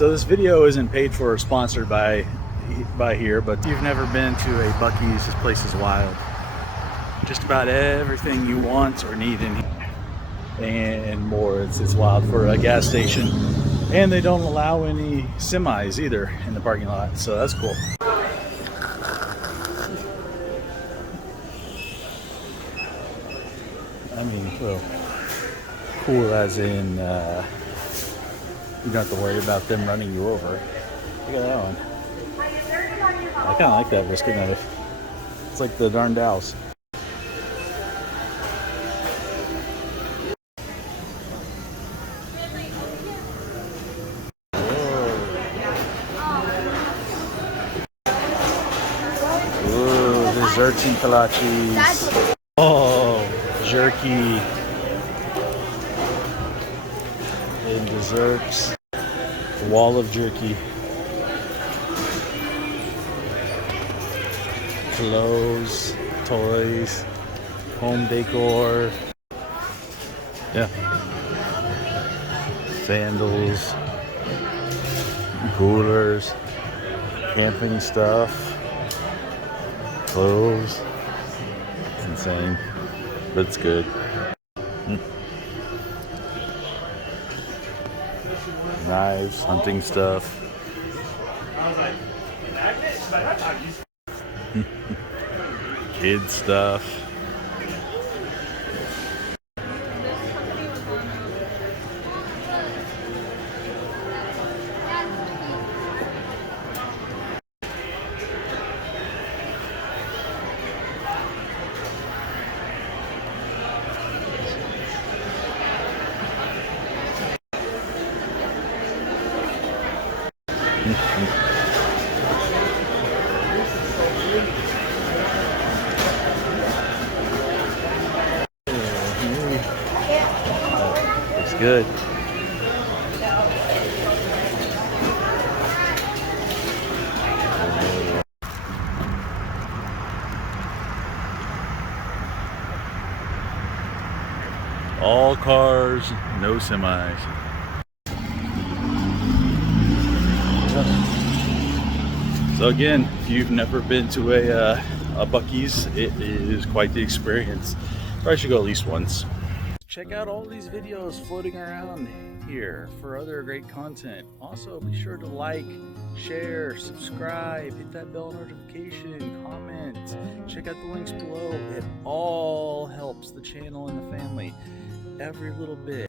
So this video isn't paid for or sponsored by here, but if you've never been to a Buc-ee's, this place is wild. Just about everything you want or need in here and more. It's wild for a gas station, and they don't allow any semis either in the parking lot, so that's cool. I mean, well, cool as in you don't have to worry about them running you over. Look at that one. I kind of like that brisket knife. It's like the darn Dows. Ooh, desserts and kolaches. Oh, jerky. And desserts. Wall of jerky. Clothes, toys, home decor. Yeah. Sandals, coolers, camping stuff, clothes. It's insane, but it's good. Knives, hunting stuff. Kid stuff. Looks good. All cars, no semis. So again, if you've never been to a Buc-ee's, it is quite the experience. Probably should go at least once. Check out all these videos floating around here for other great content. Also, be sure to like, share, subscribe, hit that bell notification, comment, check out the links below. It all helps the channel and the family. Every little bit.